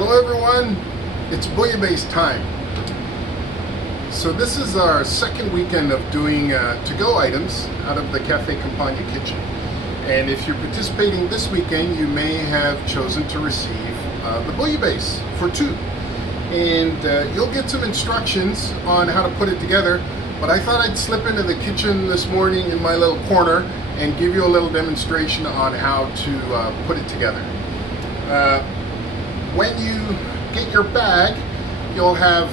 Hello everyone, it's Bouillabaisse time. So this is our second weekend of doing to-go items out of the Campagne kitchen. And if you're participating this weekend, you may have chosen to receive the Bouillabaisse for two. And you'll get some instructions on how to put it together, but I thought I'd slip into the kitchen this morning in my little corner and give you a little demonstration on how to put it together. When you get your bag, you'll have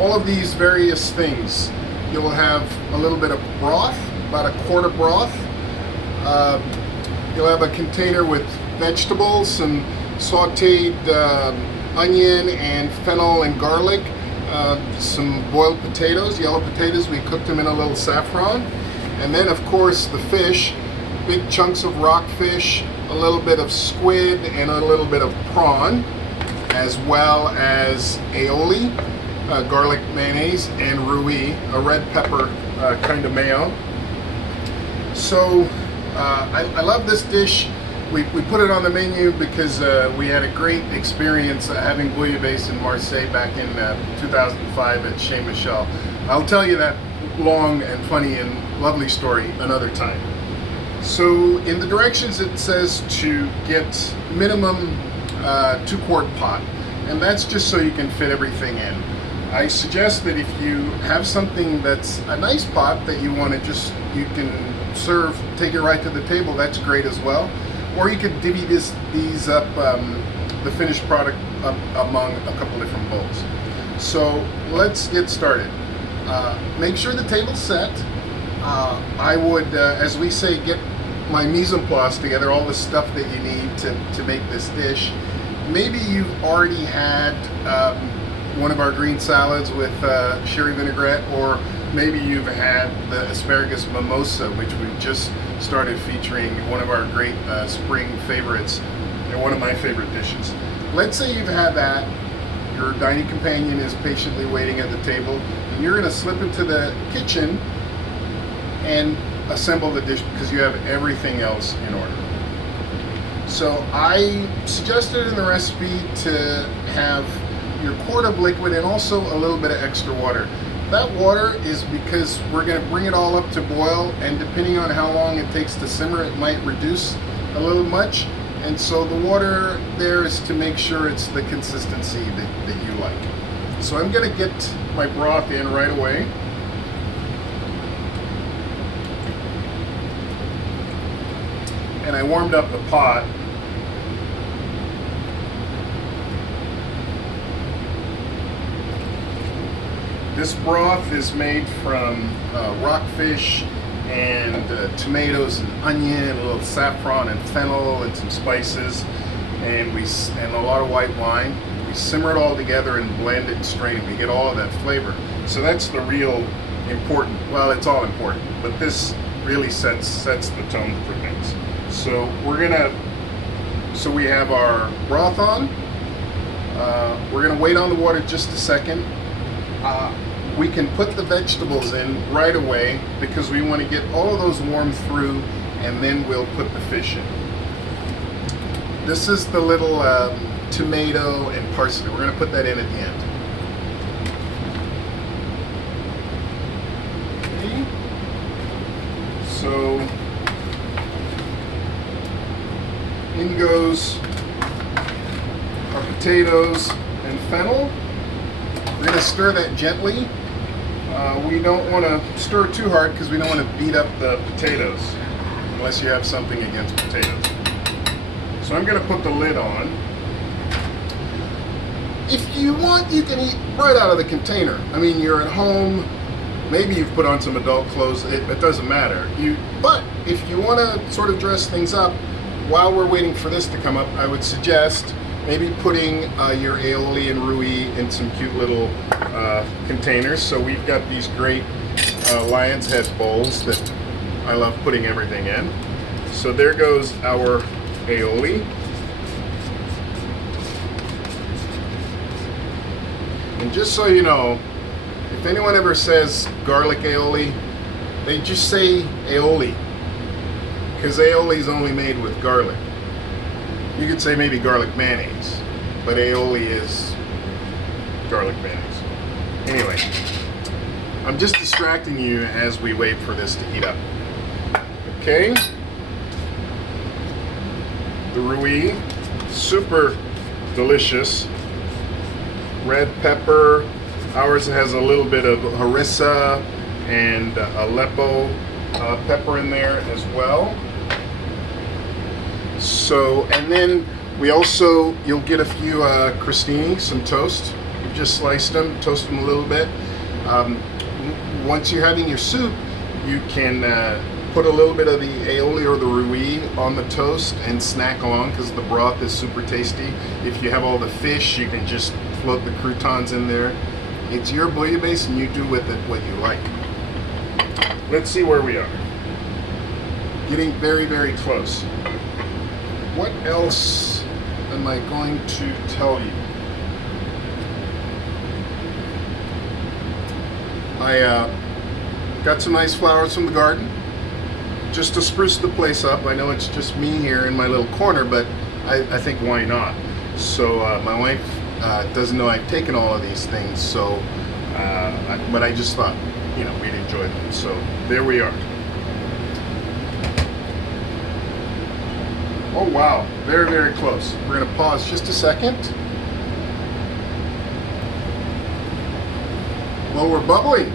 all of these various things. You'll have a little bit of broth, about a quart of broth. You'll have a container with vegetables, some sauteed onion and fennel and garlic, some boiled potatoes, yellow potatoes. We cooked them in a little saffron. And then of course the fish, big chunks of rockfish, a little bit of squid, and a little bit of prawn, as well as aioli, garlic mayonnaise, and roux, a red pepper kind of mayo. So I love this dish. We put it on the menu because we had a great experience having Bouillabaisse in Marseille back in 2005 at Chez, vous. I'll tell you that long and funny and lovely story another time. So in the directions it says to get minimum 2-quart pot, and that's just so you can fit everything in. I suggest that if you have something that's a nice pot that you want to you can serve, take it right to the table, that's great as well. Or you could divvy these up, the finished product up among a couple different bowls. So let's get started. Make sure the table's set. I would, as we say, get my mise en place together, all the stuff that you need to make this dish. Maybe you've already had one of our green salads with sherry vinaigrette, or maybe you've had the asparagus mimosa, which we've just started featuring, one of our great spring favorites, and one of my favorite dishes. Let's say you've had that, your dining companion is patiently waiting at the table, and you're going to slip into the kitchen and assemble the dish because you have everything else in order. So I suggested in the recipe to have your quart of liquid and also a little bit of extra water. That water is because we're going to bring it all up to boil, and depending on how long it takes to simmer, it might reduce a little much. And so the water there is to make sure it's the consistency that you like. So I'm going to get my broth in right away. And I warmed up the pot. This broth is made from rockfish and tomatoes and onion, a little saffron and fennel and some spices, and a lot of white wine. We simmer it all together and blend it and strain it. We get all of that flavor. So that's the real important. Well, it's all important, but this really sets the tone for things. So we have our broth on. We're gonna wait on the water just a second. We can put the vegetables in right away because we want to get all of those warmed through, and then we'll put the fish in. This is the little tomato and parsley. We're gonna put that in at the end. Okay. So in goes our potatoes and fennel. We're going to stir that gently. We don't want to stir too hard because we don't want to beat up the potatoes, unless you have something against potatoes. So I'm going to put the lid on. If you want, you can eat right out of the container. I mean, you're at home, maybe you've put on some adult clothes, it doesn't matter. But if you want to sort of dress things up, while we're waiting for this to come up, I would suggest maybe putting your aioli and roux in some cute little containers. So we've got these great lion's head bowls that I love putting everything in. So there goes our aioli. And just so you know, if anyone ever says garlic aioli, they just say aioli, because aioli is only made with garlic. You could say maybe garlic mayonnaise, but aioli is garlic mayonnaise. Anyway, I'm just distracting you as we wait for this to heat up. Okay. The roux, super delicious. Red pepper. Ours has a little bit of harissa and Aleppo pepper in there as well. So, and then we also, you'll get a few crostini, some toast. You just sliced them, toast them a little bit. Once you're having your soup, you can put a little bit of the aioli or the roux on the toast and snack along because the broth is super tasty. If you have all the fish, you can just float the croutons in there. It's your bouillabaisse and you do with it what you like. Let's see where we are. Getting very, very close. What else am I going to tell you? I got some nice flowers from the garden just to spruce the place up. I know it's just me here in my little corner, but I think why not? So my wife doesn't know I've taken all of these things, so but I just thought, you know, we'd enjoy them. So there we are. Oh wow, very, very close. We're gonna pause just a second. Well, we're bubbling.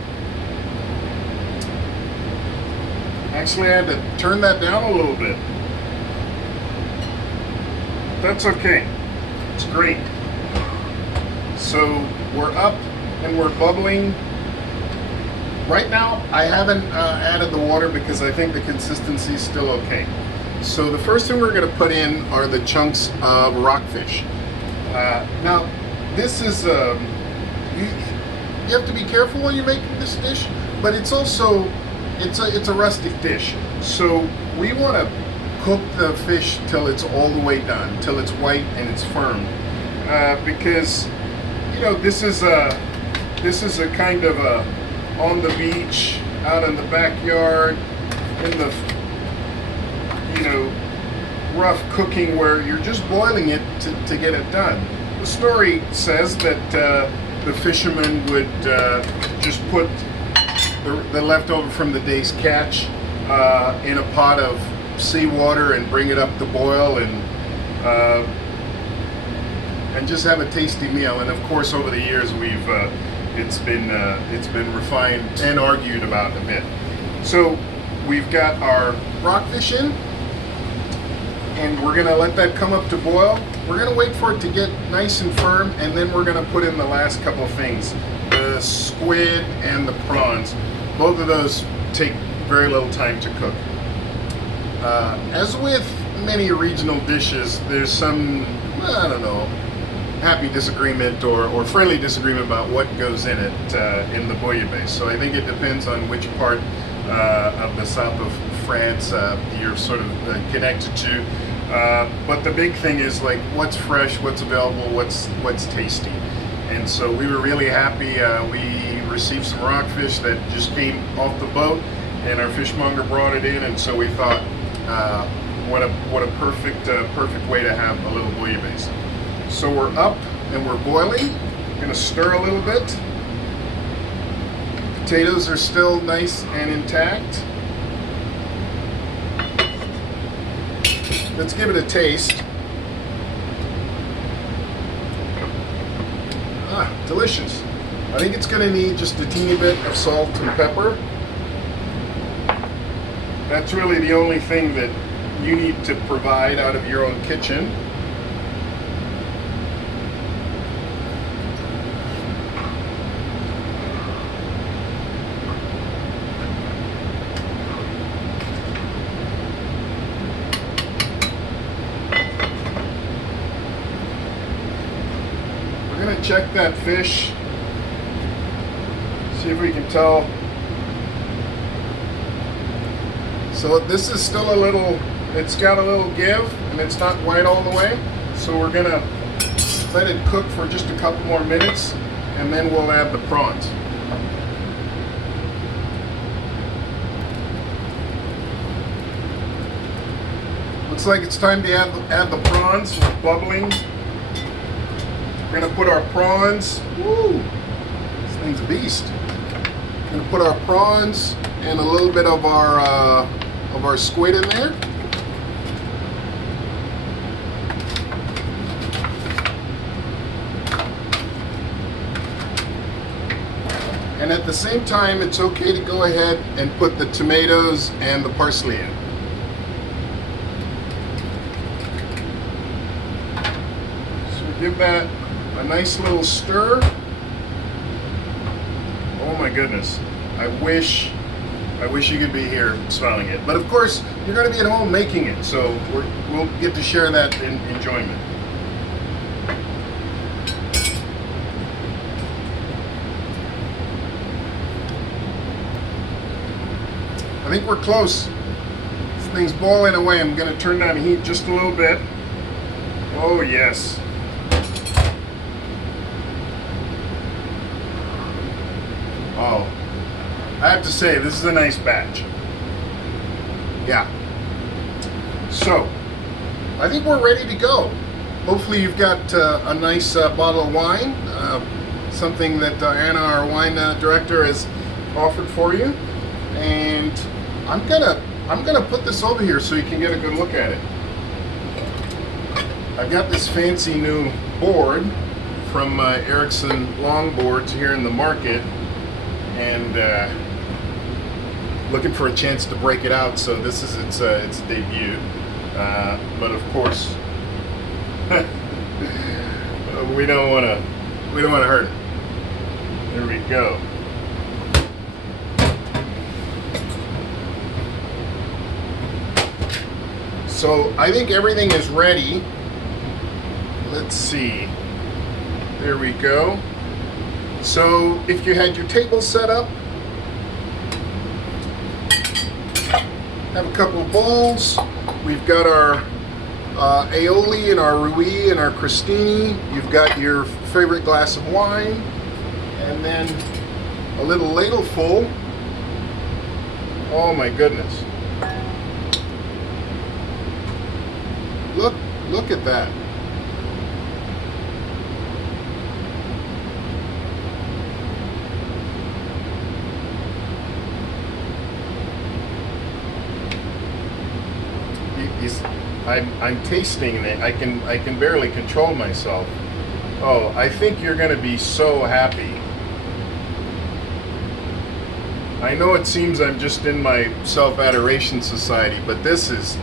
Actually, I had to turn that down a little bit. That's okay. It's great. So we're up and we're bubbling. Right now, I haven't added the water because I think the consistency is still okay. So the first thing we're going to put in are the chunks of rockfish. Now, this is you have to be careful when you're making this dish, but it's also it's a rustic dish. So we want to cook the fish till it's all the way done, till it's white and it's firm, because you know this is a kind of a on the beach, out in the backyard, in the rough cooking where you're just boiling it to get it done. The story says that the fishermen would just put the leftover from the day's catch in a pot of seawater and bring it up to boil and just have a tasty meal. And of course, over the years, we've it's been refined and argued about a bit. So we've got our rockfish in, and we're gonna let that come up to boil. We're gonna wait for it to get nice and firm, and then we're gonna put in the last couple of things, the squid and the prawns. Both of those take very little time to cook. As with many regional dishes, there's some, I don't know, happy disagreement or friendly disagreement about what goes in it in the bouillabaisse. So I think it depends on which part of the south of France you're sort of connected to. But the big thing is like what's fresh, what's available, what's tasty. And so we were really happy. We received some rockfish that just came off the boat, and our fishmonger brought it in. And so we thought, what a perfect way to have a little bouillabaisse. So we're up and we're boiling. Gonna stir a little bit. Potatoes are still nice and intact. Let's give it a taste. Delicious. I think it's gonna need just a teeny bit of salt and pepper. That's really the only thing that you need to provide out of your own kitchen. We're going to check that fish, see if we can tell. So this is still a little, it's got a little give and it's not white all the way. So we're going to let it cook for just a couple more minutes and then we'll add the prawns. Looks like it's time to add the prawns. We're bubbling. We're gonna put our prawns. Woo! This thing's a beast. We're gonna put our prawns and a little bit of our squid in there. And at the same time, it's okay to go ahead and put the tomatoes and the parsley in. So give that a nice little stir. Oh my goodness. I wish you could be here smelling it. But of course, you're going to be at home making it, so we'll get to share that enjoyment. I think we're close. This thing's boiling away. I'm going to turn down the heat just a little bit. Oh yes. Oh, I have to say, this is a nice batch. Yeah. So, I think we're ready to go. Hopefully you've got a nice bottle of wine, something that Anna, our wine director, has offered for you. And I'm gonna put this over here so you can get a good look at it. I've got this fancy new board from Ericsson Longboards here in the market, and looking for a chance to break it out. So this is its debut. But of course, we don't want to hurt it. There we go. So I think everything is ready. Let's see. There we go. So if you had your table set up, have a couple of bowls. We've got our aioli and our rui and our crostini. You've got your favorite glass of wine, and then a little ladle full. Oh my goodness. Look at that. I'm tasting it. I can barely control myself. Oh, I think you're going to be so happy. I know it seems I'm just in my self-adoration society, but this is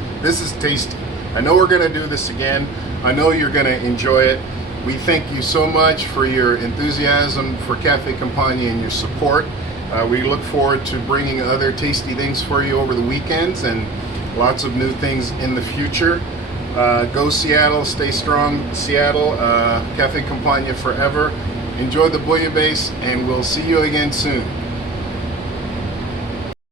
tasty. I know we're going to do this again. I know you're going to enjoy it. We thank you so much for your enthusiasm for Cafe Campagne and your support. We look forward to bringing other tasty things for you over the weekends and lots of new things in the future. Go Seattle, stay strong Seattle, Cafe Campagne forever. Enjoy the Bouillabaisse, and we'll see you again soon.